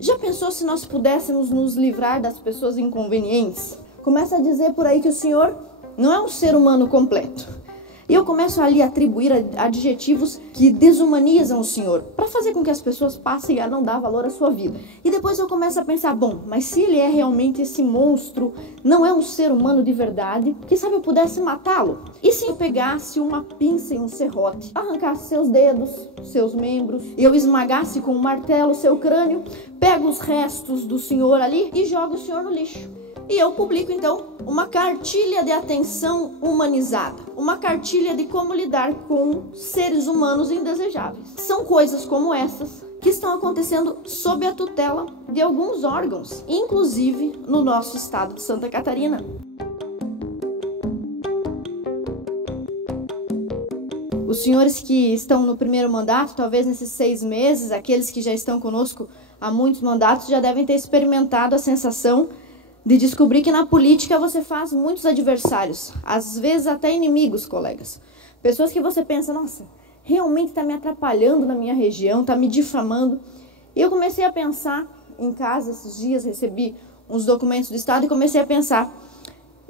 Já pensou se nós pudéssemos nos livrar das pessoas inconvenientes? Começa a dizer por aí que o Senhor não é um ser humano completo. E eu começo ali a atribuir adjetivos que desumanizam o Senhor, para fazer com que as pessoas passem a não dar valor à sua vida. E depois eu começo a pensar, bom, mas se ele é realmente esse monstro, não é um ser humano de verdade, quem sabe eu pudesse matá-lo? E se eu pegasse uma pinça e um serrote, arrancasse seus dedos, seus membros, e eu esmagasse com um martelo seu crânio, pego os restos do Senhor ali e jogo o Senhor no lixo? E eu publico, então, uma cartilha de atenção humanizada. Uma cartilha de como lidar com seres humanos indesejáveis. São coisas como essas que estão acontecendo sob a tutela de alguns órgãos, inclusive no nosso estado de Santa Catarina. Os senhores que estão no primeiro mandato, talvez nesses 6 meses, aqueles que já estão conosco há muitos mandatos, já devem ter experimentado a sensação de descobrir que na política você faz muitos adversários, às vezes até inimigos, colegas. Pessoas que você pensa, nossa, realmente está me atrapalhando na minha região, está me difamando. E eu comecei a pensar, em casa esses dias, recebi uns documentos do Estado e comecei a pensar,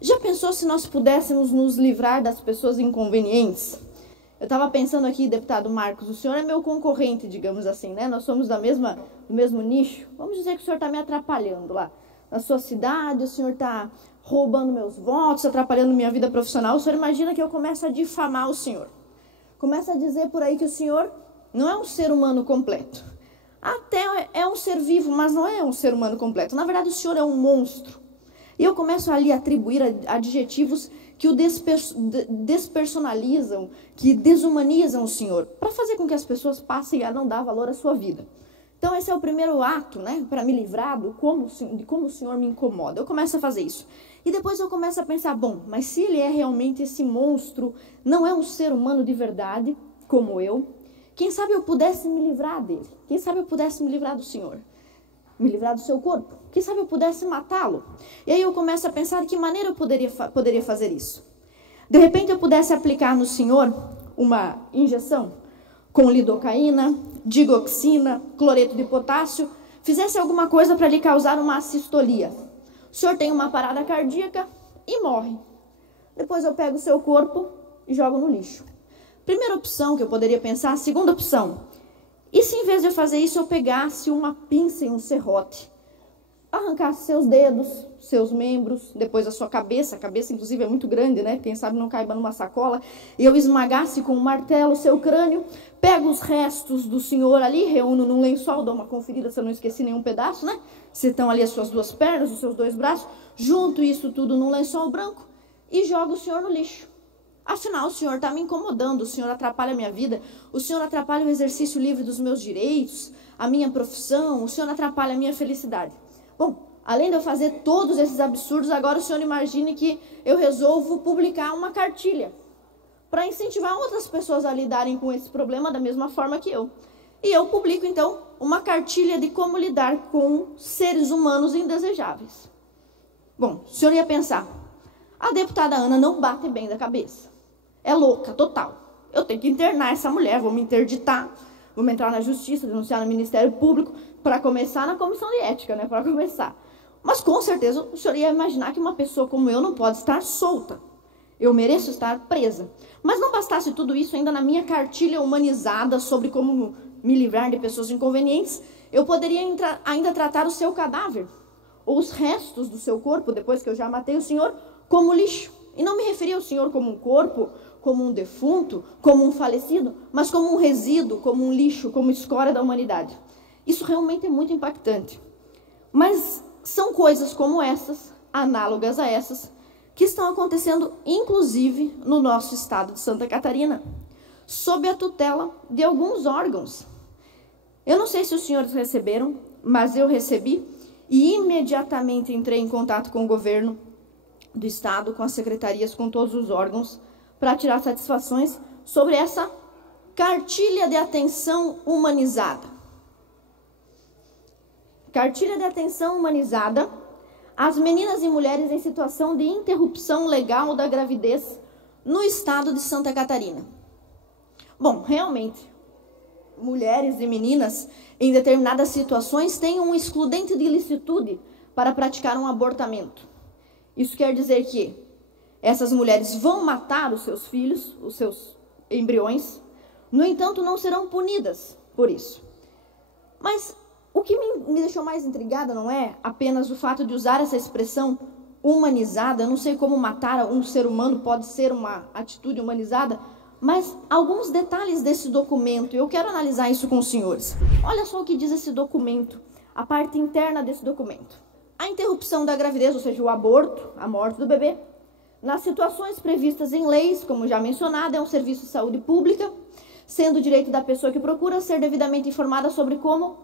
já pensou se nós pudéssemos nos livrar das pessoas inconvenientes? Eu estava pensando aqui, deputado Marcos, o senhor é meu concorrente, digamos assim, né? Nós somos do mesmo nicho. Vamos dizer que o senhor está me atrapalhando lá na sua cidade, o senhor está roubando meus votos, atrapalhando minha vida profissional. O senhor imagina que eu começo a difamar o senhor. Começo a dizer por aí que o senhor não é um ser humano completo. Até é um ser vivo, mas não é um ser humano completo. Na verdade, o senhor é um monstro. E eu começo ali a atribuir adjetivos que o despersonalizam, que desumanizam o senhor, para fazer com que as pessoas passem a não dar valor à sua vida. Então, esse é o primeiro ato, né, para me livrar de como o Senhor me incomoda. Eu começo a fazer isso. E depois eu começo a pensar, bom, mas se ele é realmente esse monstro, não é um ser humano de verdade, como eu, quem sabe eu pudesse me livrar dele? Quem sabe eu pudesse me livrar do Senhor? Me livrar do seu corpo? Quem sabe eu pudesse matá-lo? E aí eu começo a pensar de que maneira eu poderia fazer isso. De repente eu pudesse aplicar no Senhor uma injeção com lidocaína, digoxina, cloreto de potássio, fizesse alguma coisa para lhe causar uma assistolia. O senhor tem uma parada cardíaca e morre. Depois eu pego o seu corpo e jogo no lixo. Primeira opção que eu poderia pensar. Segunda opção, e se em vez de eu fazer isso eu pegasse uma pinça e um serrote, arrancasse seus dedos, seus membros, depois a sua cabeça, a cabeça inclusive é muito grande, né? Quem sabe não caiba numa sacola, e eu esmagasse com um martelo o seu crânio, pego os restos do senhor ali, reúno num lençol, dou uma conferida se eu não esqueci nenhum pedaço, né? Se estão ali as suas 2 pernas, os seus 2 braços, junto isso tudo num lençol branco e jogo o senhor no lixo. Afinal, o senhor está me incomodando, o senhor atrapalha a minha vida, o senhor atrapalha o exercício livre dos meus direitos, a minha profissão, o senhor atrapalha a minha felicidade. Bom, além de eu fazer todos esses absurdos, agora o senhor imagine que eu resolvo publicar uma cartilha para incentivar outras pessoas a lidarem com esse problema da mesma forma que eu. E eu publico, então, uma cartilha de como lidar com seres humanos indesejáveis. Bom, o senhor ia pensar, a deputada Ana não bate bem da cabeça. É louca, total. Eu tenho que internar essa mulher, vou me interditar, vou entrar na justiça, denunciar no Ministério Público, para começar na comissão de ética, né? Para começar. Mas com certeza o senhor ia imaginar que uma pessoa como eu não pode estar solta. Eu mereço estar presa. Mas não bastasse tudo isso, ainda na minha cartilha humanizada sobre como me livrar de pessoas inconvenientes, eu poderia ainda tratar o seu cadáver, ou os restos do seu corpo, depois que eu já matei o senhor, como lixo. E não me referia ao senhor como um corpo, como um defunto, como um falecido, mas como um resíduo, como um lixo, como escória da humanidade. Isso realmente é muito impactante. Mas são coisas como essas, análogas a essas, que estão acontecendo, inclusive, no nosso estado de Santa Catarina, sob a tutela de alguns órgãos. Eu não sei se os senhores receberam, mas eu recebi e imediatamente entrei em contato com o governo do estado, com as secretarias, com todos os órgãos, para tirar satisfações sobre essa cartilha de atenção humanizada. Cartilha de atenção humanizada às meninas e mulheres em situação de interrupção legal da gravidez no estado de Santa Catarina. Bom, realmente, mulheres e meninas, em determinadas situações, têm um excludente de ilicitude para praticar um abortamento. Isso quer dizer que essas mulheres vão matar os seus filhos, os seus embriões, no entanto, não serão punidas por isso. Mas o que me deixou mais intrigada não é apenas o fato de usar essa expressão humanizada. Eu não sei como matar um ser humano pode ser uma atitude humanizada, mas alguns detalhes desse documento, eu quero analisar isso com os senhores. Olha só o que diz esse documento, a parte interna desse documento. A interrupção da gravidez, ou seja, o aborto, a morte do bebê, nas situações previstas em leis, como já mencionado, é um serviço de saúde pública, sendo o direito da pessoa que procura ser devidamente informada sobre como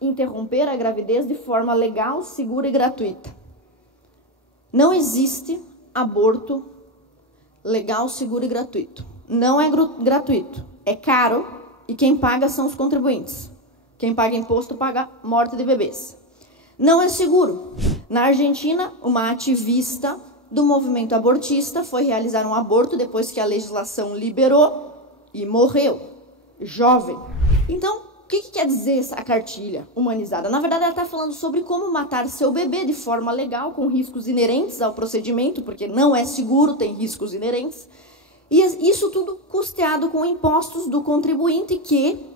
interromper a gravidez de forma legal, segura e gratuita. Não existe aborto legal, seguro e gratuito. Não é gratuito, é caro e quem paga são os contribuintes. Quem paga imposto paga morte de bebês. Não é seguro. Na Argentina, uma ativista do movimento abortista foi realizar um aborto depois que a legislação liberou e morreu, jovem. Então, o que quer dizer essa cartilha humanizada? Na verdade, ela está falando sobre como matar seu bebê de forma legal, com riscos inerentes ao procedimento, porque não é seguro, tem riscos inerentes. E isso tudo custeado com impostos do contribuinte que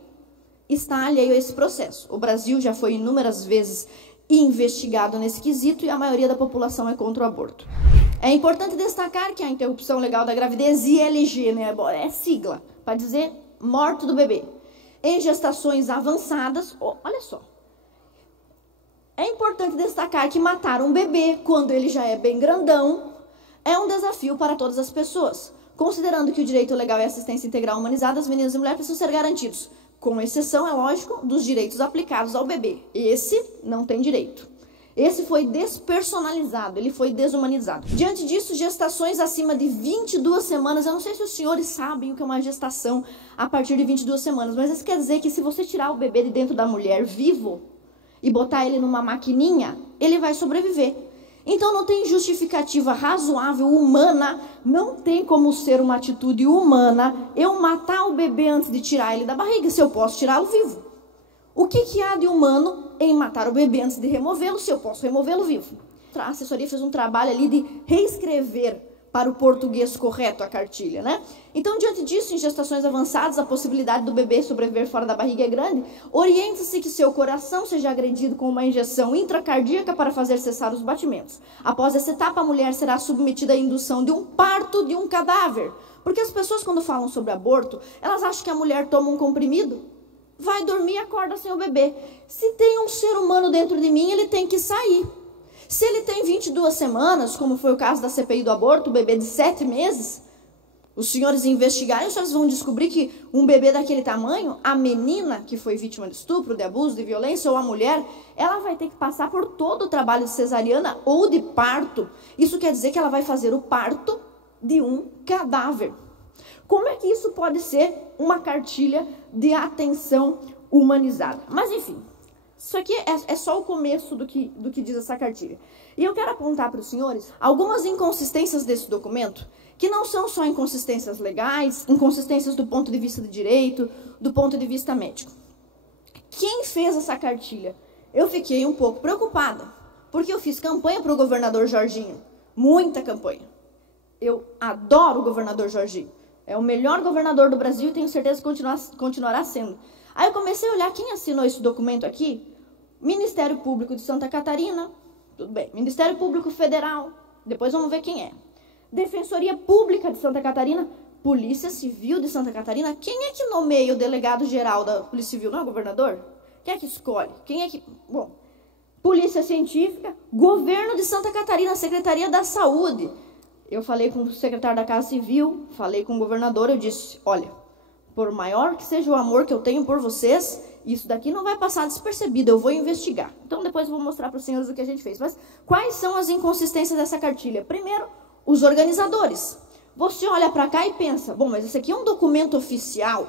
está alheio a esse processo. O Brasil já foi inúmeras vezes investigado nesse quesito e a maioria da população é contra o aborto. É importante destacar que a interrupção legal da gravidez, ILG, né, é sigla, para dizer morte do bebê. Em gestações avançadas, olha só. É importante destacar que matar um bebê, quando ele já é bem grandão, é um desafio para todas as pessoas. Considerando que o direito legal e a assistência integral humanizada às meninas e mulheres precisam ser garantidos, com exceção, é lógico, dos direitos aplicados ao bebê. Esse não tem direito. Esse foi despersonalizado, ele foi desumanizado. Diante disso, gestações acima de 22 semanas, eu não sei se os senhores sabem o que é uma gestação a partir de 22 semanas, mas isso quer dizer que se você tirar o bebê de dentro da mulher vivo e botar ele numa maquininha, ele vai sobreviver. Então não tem justificativa razoável, humana, não tem como ser uma atitude humana eu matar o bebê antes de tirar ele da barriga, se eu posso tirá-lo vivo. O que há de humano em matar o bebê antes de removê-lo, se eu posso removê-lo vivo? A assessoria fez um trabalho ali de reescrever para o português correto a cartilha, né? Então, diante disso, em gestações avançadas, a possibilidade do bebê sobreviver fora da barriga é grande. Oriente-se que seu coração seja agredido com uma injeção intracardíaca para fazer cessar os batimentos. Após essa etapa, a mulher será submetida à indução de um parto de um cadáver. Porque as pessoas, quando falam sobre aborto, elas acham que a mulher toma um comprimido, vai dormir e acorda sem o bebê. Se tem um ser humano dentro de mim, ele tem que sair. Se ele tem 22 semanas, como foi o caso da CPI do aborto, o bebê de 7 meses, os senhores investigarem, os senhores vão descobrir que um bebê daquele tamanho, a menina que foi vítima de estupro, de abuso, de violência, ou a mulher, ela vai ter que passar por todo o trabalho de cesariana ou de parto. Isso quer dizer que ela vai fazer o parto de um cadáver. Como é que isso pode ser uma cartilha de atenção humanizada? Mas, enfim, isso aqui é só o começo do que diz essa cartilha. E eu quero apontar para os senhores algumas inconsistências desse documento, que não são só inconsistências legais, inconsistências do ponto de vista de direito, do ponto de vista médico. Quem fez essa cartilha? Eu fiquei um pouco preocupada, porque eu fiz campanha para o governador Jorginho, muita campanha. Eu adoro o governador Jorginho. É o melhor governador do Brasil e tenho certeza que continuará sendo. Aí eu comecei a olhar quem assinou esse documento aqui. Ministério Público de Santa Catarina, tudo bem. Ministério Público Federal, depois vamos ver quem é. Defensoria Pública de Santa Catarina, Polícia Civil de Santa Catarina. Quem é que nomeia o delegado-geral da Polícia Civil? Não é o governador? Quem é que escolhe? Quem é que... Bom, Polícia Científica, Governo de Santa Catarina, Secretaria da Saúde. Eu falei com o secretário da Casa Civil, falei com o governador, eu disse, olha, por maior que seja o amor que eu tenho por vocês, isso daqui não vai passar despercebido, eu vou investigar. Então depois eu vou mostrar para os senhores o que a gente fez. Mas quais são as inconsistências dessa cartilha? Primeiro, os organizadores. Você olha para cá e pensa, bom, mas esse aqui é um documento oficial,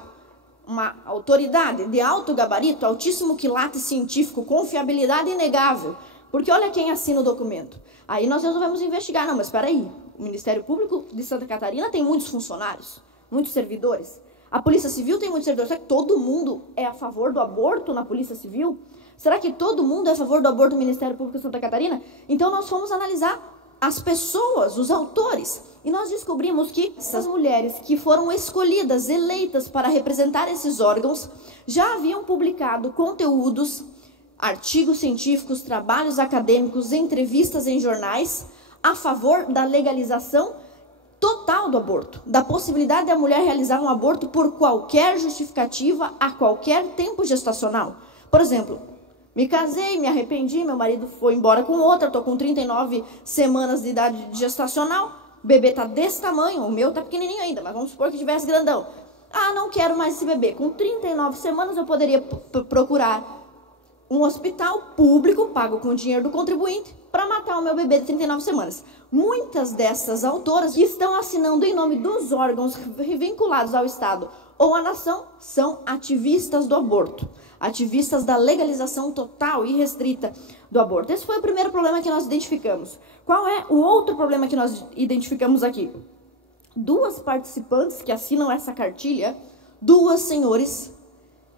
uma autoridade de alto gabarito, altíssimo quilate científico, confiabilidade inegável. Porque olha quem assina o documento. Aí nós resolvemos investigar. Não, mas espera aí. O Ministério Público de Santa Catarina tem muitos funcionários, muitos servidores. A Polícia Civil tem muitos servidores. Será que todo mundo é a favor do aborto na Polícia Civil? Será que todo mundo é a favor do aborto no Ministério Público de Santa Catarina? Então nós fomos analisar as pessoas, os autores, e nós descobrimos que essas mulheres que foram escolhidas, eleitas para representar esses órgãos, já haviam publicado conteúdos, artigos científicos, trabalhos acadêmicos, entrevistas em jornais a favor da legalização total do aborto, da possibilidade da mulher realizar um aborto por qualquer justificativa a qualquer tempo gestacional. Por exemplo, me casei, me arrependi, meu marido foi embora com outra, estou com 39 semanas de idade gestacional, o bebê está desse tamanho, o meu está pequenininho ainda, mas vamos supor que tivesse grandão. Ah, não quero mais esse bebê. Com 39 semanas eu poderia procurar um hospital público, pago com o dinheiro do contribuinte, para matar o meu bebê de 39 semanas. Muitas dessas autoras que estão assinando em nome dos órgãos vinculados ao Estado ou à nação são ativistas do aborto, ativistas da legalização total e restrita do aborto. Esse foi o primeiro problema que nós identificamos. Qual é o outro problema que nós identificamos aqui? Duas participantes que assinam essa cartilha, duas senhores,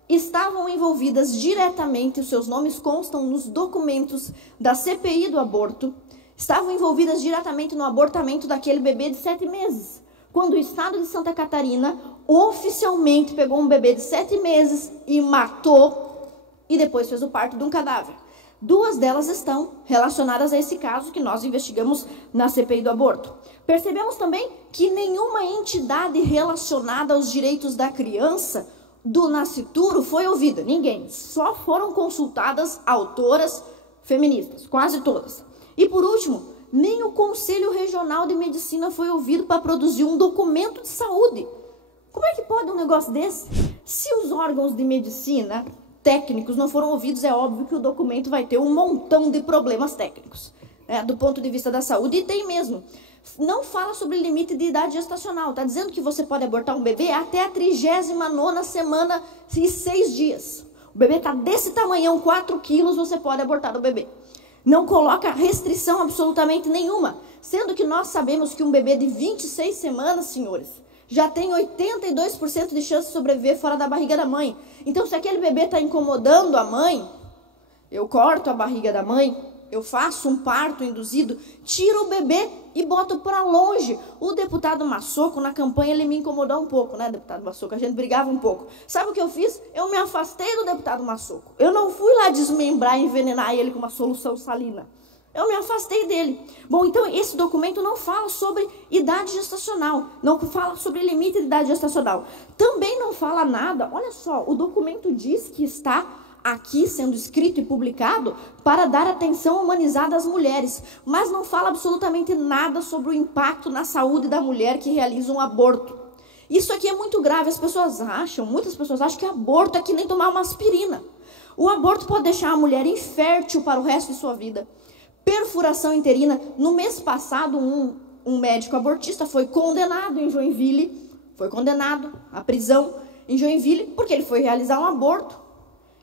estavam envolvidas diretamente, os seus nomes constam nos documentos da CPI do aborto, estavam envolvidas diretamente no abortamento daquele bebê de 7 meses, quando o Estado de Santa Catarina oficialmente pegou um bebê de 7 meses e matou, e depois fez o parto de um cadáver. Duas delas estão relacionadas a esse caso que nós investigamos na CPI do aborto. Percebemos também que nenhuma entidade relacionada aos direitos da criança do nascituro foi ouvida, ninguém. Só foram consultadas autoras feministas, quase todas. E por último, nem o Conselho Regional de Medicina foi ouvido para produzir um documento de saúde. Como é que pode um negócio desse? Se os órgãos de medicina técnicos não foram ouvidos, é óbvio que o documento vai ter um montão de problemas técnicos, né, do ponto de vista da saúde, e tem mesmo. Não fala sobre limite de idade gestacional, está dizendo que você pode abortar um bebê até a 39ª semana e 6 dias. O bebê está desse tamanhão, 4 quilos, você pode abortar o bebê. Não coloca restrição absolutamente nenhuma, sendo que nós sabemos que um bebê de 26 semanas, senhores, já tem 82% de chance de sobreviver fora da barriga da mãe. Então, se aquele bebê está incomodando a mãe, eu corto a barriga da mãe, eu faço um parto induzido, tiro o bebê e boto para longe. O deputado Massoco, na campanha, ele me incomodou um pouco, né, deputado Massoco? A gente brigava um pouco. Sabe o que eu fiz? Eu me afastei do deputado Massoco. Eu não fui lá desmembrar e envenenar ele com uma solução salina. Eu me afastei dele. Bom, então esse documento não fala sobre idade gestacional, não fala sobre limite de idade gestacional. Também não fala nada, olha só, o documento diz que está aqui sendo escrito e publicado para dar atenção humanizada às mulheres, mas não fala absolutamente nada sobre o impacto na saúde da mulher que realiza um aborto. Isso aqui é muito grave, muitas pessoas acham que aborto é que nem tomar uma aspirina. O aborto pode deixar a mulher infértil para o resto de sua vida. Perfuração uterina. No mês passado, um médico abortista foi condenado em Joinville, foi condenado à prisão em Joinville, porque ele foi realizar um aborto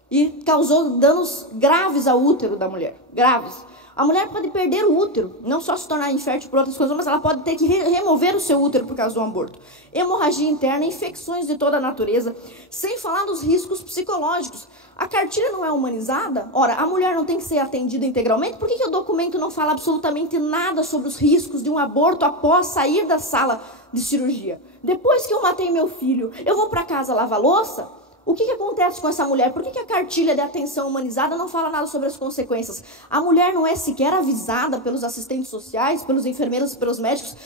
e causou danos graves ao útero da mulher, graves. A mulher pode perder o útero, não só se tornar infértil por outras coisas, mas ela pode ter que remover o seu útero por causa do aborto. Hemorragia interna, infecções de toda a natureza, sem falar dos riscos psicológicos. A cartilha não é humanizada? Ora, a mulher não tem que ser atendida integralmente? Por que o documento não fala absolutamente nada sobre os riscos de um aborto após sair da sala de cirurgia? Depois que eu matei meu filho, eu vou para casa lavar louça? O que acontece com essa mulher? Por que a cartilha de atenção humanizada não fala nada sobre as consequências? A mulher não é sequer avisada pelos assistentes sociais, pelos enfermeiros, pelos médicos,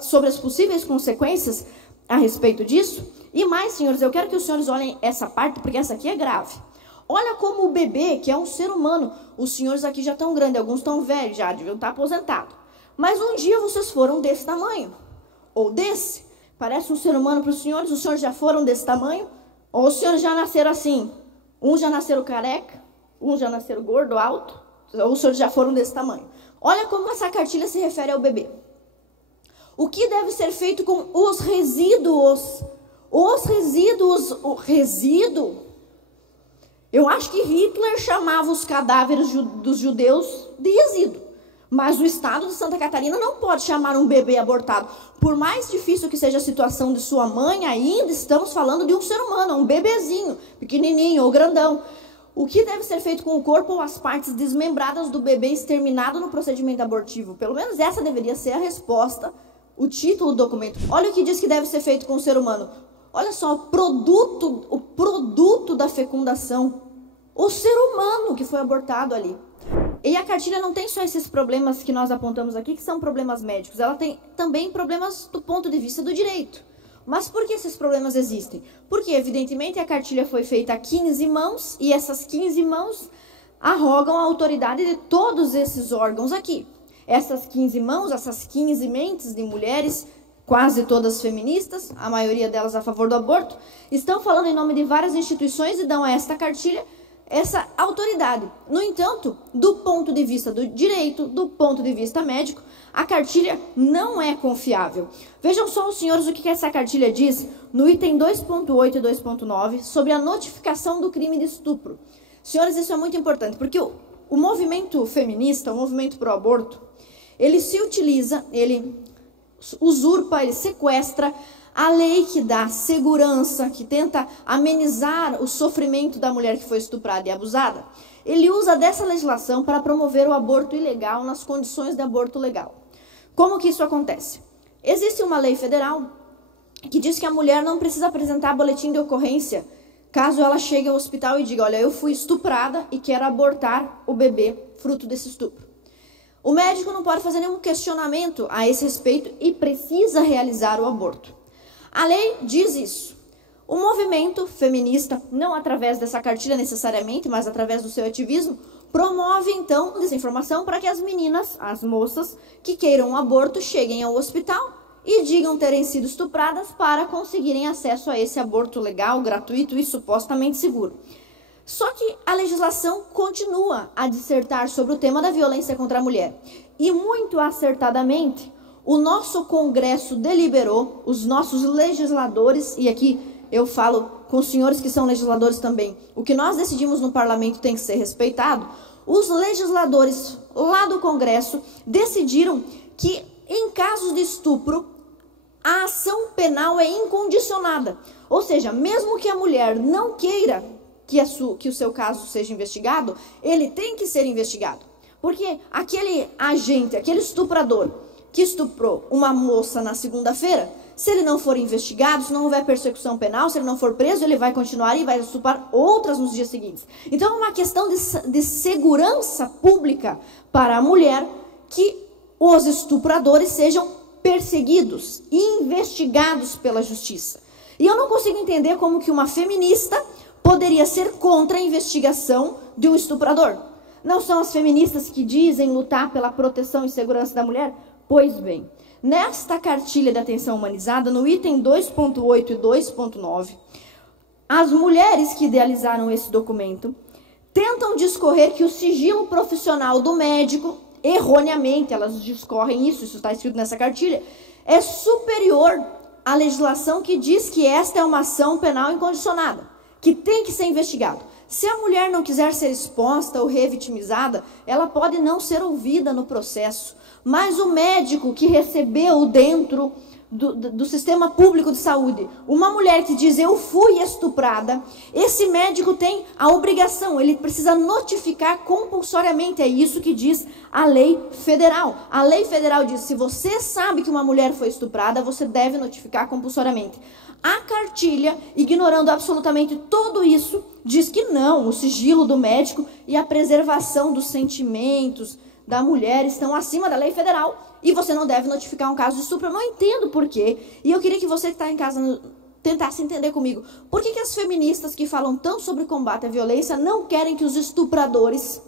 sobre as possíveis consequências a respeito disso? E mais, senhores, eu quero que os senhores olhem essa parte, porque essa aqui é grave. Olha como o bebê, que é um ser humano, os senhores aqui já estão grandes, alguns estão velhos, já deviam estar aposentados. Mas um dia vocês foram desse tamanho, ou desse. Parece um ser humano para os senhores já foram desse tamanho? Ou os senhores já nasceram assim, uns já nasceram careca, uns já nasceram gordo, alto, ou os senhores já foram desse tamanho. Olha como essa cartilha se refere ao bebê. O que deve ser feito com os resíduos? O resíduo? Eu acho que Hitler chamava os cadáveres dos judeus de resíduo. Mas o estado de Santa Catarina não pode chamar um bebê abortado. Por mais difícil que seja a situação de sua mãe, ainda estamos falando de um ser humano, um bebezinho, pequenininho ou grandão. O que deve ser feito com o corpo ou as partes desmembradas do bebê exterminado no procedimento abortivo? Pelo menos essa deveria ser a resposta, o título do documento. Olha o que diz que deve ser feito com o ser humano. Olha só, o produto da fecundação, o ser humano que foi abortado ali. E a cartilha não tem só esses problemas que nós apontamos aqui, que são problemas médicos. Ela tem também problemas do ponto de vista do direito. Mas por que esses problemas existem? Porque, evidentemente, a cartilha foi feita a 15 mãos e essas 15 mãos arrogam a autoridade de todos esses órgãos aqui. Essas 15 mãos, essas 15 mentes de mulheres, quase todas feministas, a maioria delas a favor do aborto, estão falando em nome de várias instituições e dão a esta cartilha essa autoridade. No entanto, do ponto de vista do direito, do ponto de vista médico, a cartilha não é confiável. Vejam só, os senhores, o que essa cartilha diz no item 2.8 e 2.9 sobre a notificação do crime de estupro. Senhores, isso é muito importante, porque o movimento feminista, o movimento pró-aborto, ele se utiliza, ele usurpa, ele sequestra a lei que dá segurança, que tenta amenizar o sofrimento da mulher que foi estuprada e abusada. Ele usa dessa legislação para promover o aborto ilegal nas condições de aborto legal. Como que isso acontece? Existe uma lei federal que diz que a mulher não precisa apresentar boletim de ocorrência caso ela chegue ao hospital e diga: olha, eu fui estuprada e quero abortar o bebê fruto desse estupro. O médico não pode fazer nenhum questionamento a esse respeito e precisa realizar o aborto. A lei diz isso. O movimento feminista, não através dessa cartilha necessariamente, mas através do seu ativismo, promove então desinformação para que as meninas, as moças que queiram um aborto, cheguem ao hospital e digam terem sido estupradas para conseguirem acesso a esse aborto legal, gratuito e supostamente seguro. Só que a legislação continua a dissertar sobre o tema da violência contra a mulher. E muito acertadamente, o nosso Congresso deliberou, os nossos legisladores, e aqui eu falo com os senhores que são legisladores também, o que nós decidimos no parlamento tem que ser respeitado. Os legisladores lá do Congresso decidiram que, em casos de estupro, a ação penal é incondicionada. Ou seja, mesmo que a mulher não queira que o seu caso seja investigado, ele tem que ser investigado. Porque aquele agente, aquele estuprador que estuprou uma moça na segunda-feira, se ele não for investigado, se não houver persecução penal, se ele não for preso, ele vai continuar e vai estuprar outras nos dias seguintes. Então é uma questão de segurança pública para a mulher que os estupradores sejam perseguidos e investigados pela justiça. E eu não consigo entender como que uma feminista poderia ser contra a investigação de um estuprador. Não são as feministas que dizem lutar pela proteção e segurança da mulher? Pois bem, nesta cartilha de atenção humanizada, no item 2.8 e 2.9, as mulheres que idealizaram esse documento tentam discorrer que o sigilo profissional do médico, erroneamente elas discorrem isso está escrito nessa cartilha, é superior à legislação que diz que esta é uma ação penal incondicionada, que tem que ser investigado. Se a mulher não quiser ser exposta ou revitimizada, ela pode não ser ouvida no processo. Mas o médico que recebeu dentro do sistema público de saúde uma mulher que diz: eu fui estuprada, esse médico tem a obrigação, ele precisa notificar compulsoriamente. É isso que diz a lei federal. A lei federal diz: se você sabe que uma mulher foi estuprada, você deve notificar compulsoriamente. A cartilha, ignorando absolutamente tudo isso, diz que não, o sigilo do médico e a preservação dos sentimentos da mulher estão acima da lei federal e você não deve notificar um caso de estupro. Eu não entendo por quê. E eu queria que você que está em casa tentasse entender comigo. Por que as feministas que falam tanto sobre combate à violência não querem que os estupradores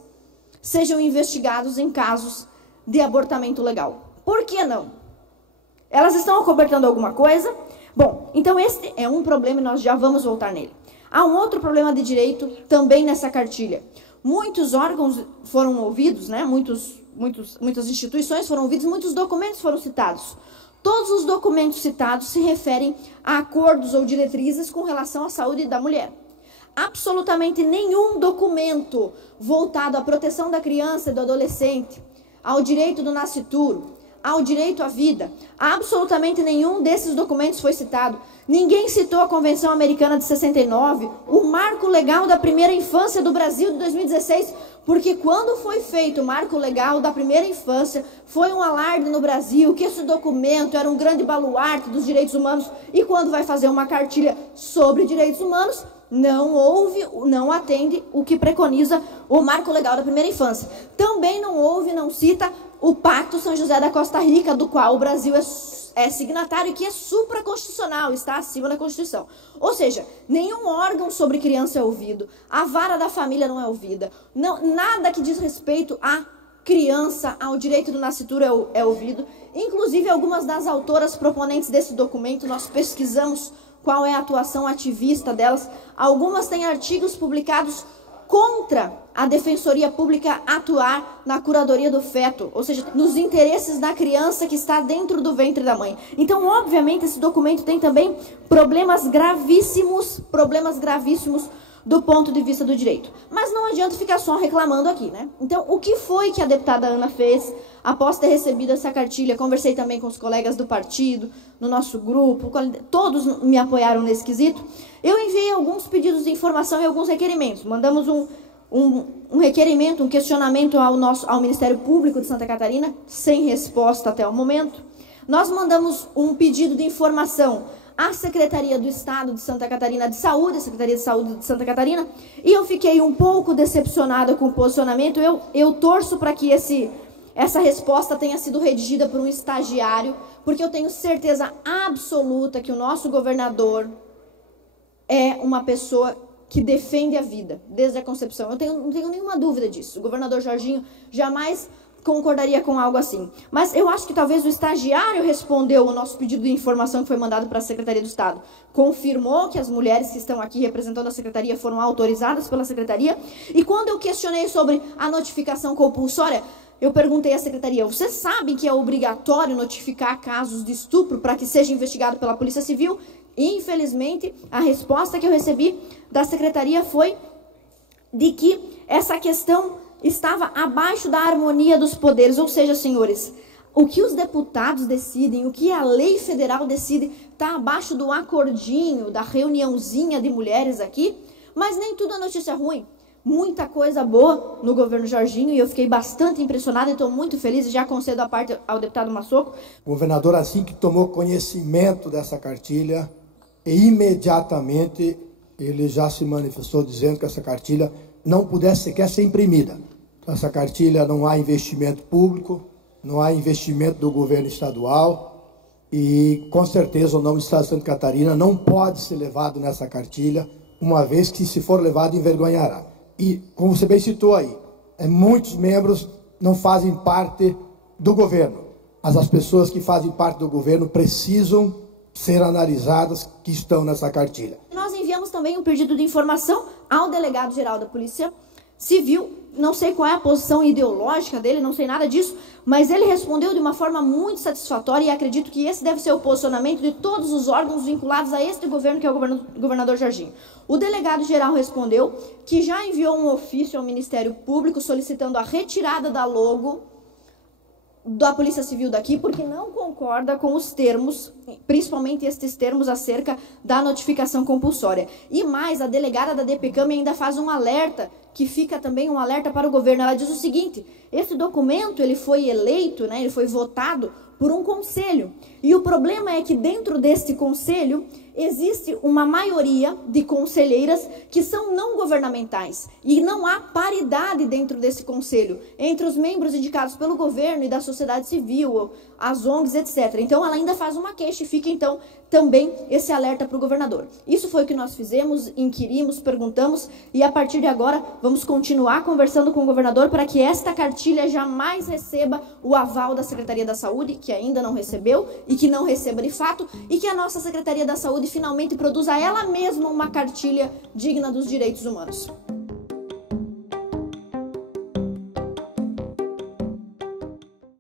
sejam investigados em casos de abortamento legal? Por que não? Elas estão acobertando alguma coisa? Bom, então este é um problema e nós já vamos voltar nele. Há um outro problema de direito também nessa cartilha. Muitos órgãos foram ouvidos, né? Muitas instituições foram ouvidas, muitos documentos foram citados. Todos os documentos citados se referem a acordos ou diretrizes com relação à saúde da mulher. Absolutamente nenhum documento voltado à proteção da criança e do adolescente, ao direito do nascituro, ao direito à vida. Absolutamente nenhum desses documentos foi citado. Ninguém citou a Convenção Americana de 69, o marco legal da primeira infância do Brasil de 2016, porque quando foi feito o marco legal da primeira infância, foi um alarde no Brasil que esse documento era um grande baluarte dos direitos humanos, e quando vai fazer uma cartilha sobre direitos humanos, não atende o que preconiza o marco legal da primeira infância. Também não cita o Pacto São José da Costa Rica, do qual o Brasil é signatário e que é supraconstitucional, está acima da Constituição. Ou seja, nenhum órgão sobre criança é ouvido, a vara da família não é ouvida, nada que diz respeito à criança, ao direito do nascituro é ouvido. Inclusive, algumas das autoras proponentes desse documento, nós pesquisamos qual é a atuação ativista delas. Algumas têm artigos publicados contra a Defensoria Pública atuar na curadoria do feto, ou seja, nos interesses da criança que está dentro do ventre da mãe. Então, obviamente, esse documento tem também problemas gravíssimos do ponto de vista do direito. Mas não adianta ficar só reclamando aqui, né? Então, o que foi que a deputada Ana fez após ter recebido essa cartilha? Conversei também com os colegas do partido, no nosso grupo, todos me apoiaram nesse quesito. Eu enviei alguns pedidos de informação e alguns requerimentos. Mandamos um requerimento, um questionamento ao Ministério Público de Santa Catarina, sem resposta até o momento. Nós mandamos um pedido de informação à Secretaria do Estado de Santa Catarina de Saúde, a Secretaria de Saúde de Santa Catarina, e eu fiquei um pouco decepcionada com o posicionamento. Eu torço para que essa resposta tenha sido redigida por um estagiário, porque eu tenho certeza absoluta que o nosso governador é uma pessoa que defende a vida desde a concepção. Não tenho nenhuma dúvida disso. O governador Jorginho jamais concordaria com algo assim. Mas eu acho que talvez o estagiário respondeu o nosso pedido de informação que foi mandado para a Secretaria do Estado. Confirmou que as mulheres que estão aqui representando a Secretaria foram autorizadas pela Secretaria. E quando eu questionei sobre a notificação compulsória, eu perguntei à Secretaria: vocês sabem que é obrigatório notificar casos de estupro para que seja investigado pela Polícia Civil? Infelizmente, a resposta que eu recebi da Secretaria foi de que essa questão estava abaixo da harmonia dos poderes. Ou seja, senhores, o que os deputados decidem, o que a lei federal decide, está abaixo do acordinho, da reuniãozinha de mulheres aqui. Mas nem tudo é notícia ruim. Muita coisa boa no governo Jorginho, e eu fiquei bastante impressionada e estou muito feliz, e já concedo a parte ao deputado Massoco. O governador, assim que tomou conhecimento dessa cartilha, imediatamente ele já se manifestou dizendo que essa cartilha não pudesse sequer ser imprimida. Essa cartilha não há investimento público, não há investimento do governo estadual, e com certeza o nome do Estado de Santa Catarina não pode ser levado nessa cartilha, uma vez que, se for levado, envergonhará. E, como você bem citou aí, muitos membros não fazem parte do governo, mas as pessoas que fazem parte do governo precisam ser analisadas, que estão nessa cartilha. Nós enviamos também um pedido de informação ao delegado-geral da Polícia Civil. Não sei qual é a posição ideológica dele, não sei nada disso, mas ele respondeu de uma forma muito satisfatória, e acredito que esse deve ser o posicionamento de todos os órgãos vinculados a este governo, que é o governador Jorginho. O delegado-geral respondeu que já enviou um ofício ao Ministério Público solicitando a retirada da logo da Polícia Civil daqui, porque não concorda com os termos, principalmente estes termos acerca da notificação compulsória. E mais, a delegada da DPCAM ainda faz um alerta, que fica também um alerta para o governo. Ela diz o seguinte: esse documento ele foi eleito, né, ele foi votado por um conselho. E o problema é que dentro deste conselho existe uma maioria de conselheiras que são não governamentais. E não há paridade dentro desse conselho entre os membros indicados pelo governo e da sociedade civil, as ONGs, etc. Então ela ainda faz uma queixa, e fica então também esse alerta para o governador. Isso foi o que nós fizemos, inquirimos, perguntamos, e a partir de agora vamos continuar conversando com o governador para que esta cartilha jamais receba o aval da Secretaria da Saúde, que ainda não recebeu, e que não receba de fato, e que a nossa Secretaria da Saúde finalmente produza ela mesma uma cartilha digna dos direitos humanos.